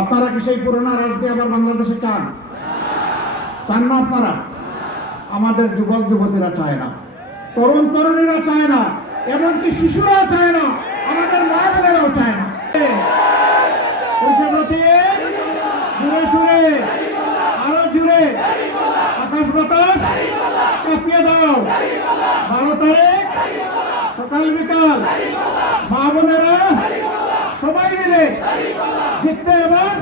আপনারা কি সেই পুরোনো রাজনীতি আবার বাংলাদেশে চান? চান না আপনারা? আমাদের যুবক যুবতীরা চায় না, তরুণ তরুণীরা চায় না, এমনকি শিশুরাও চায় না, আমাদের মা বোনেরাও চায় না। সুরে সুরে আরো জুড়ে আকাশ বাতাস কাঁপিয়ে দাও। 12 তারিখ সকাল বিকাল মা বোনেরা সবাই মিলে জিতবে এবার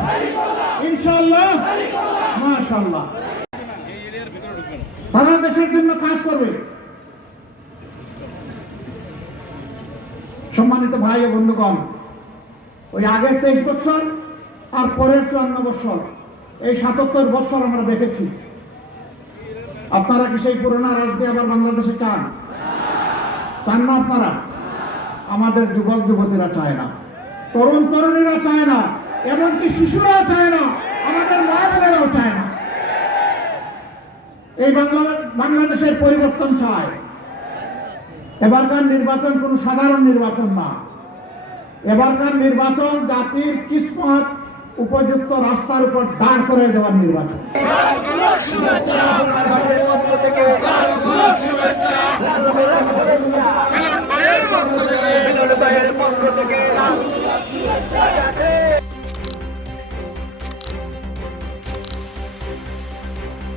ইনশাআল্লাহ, মাশাআল্লাহ। সারা দেশের জন্য কাজ করবে। সম্মানিত ভাই ও বন্ধুগণ, ওই আগের 23 বছর আর পরের 54 বছর, এই 77 বছর আমরা দেখেছি। আপনারা কি সেই পুরোনো রাজনীতি আবার বাংলাদেশে চান? চান না আপনারা? আমাদের যুবক যুবতীরা চায় না, তরুণ তরুণীরা চায় না, এমনকি শিশুরাও চায় না, আমাদের মা বোনেরাও চায় না। এই বাংলাদেশের পরিবর্তন চায়। এবারকার নির্বাচন কোনো সাধারণ নির্বাচন না। এবারকার নির্বাচন জাতির কিসমত উপযুক্ত রাস্তার উপর দাঁড় করে দেওয়ার নির্বাচন।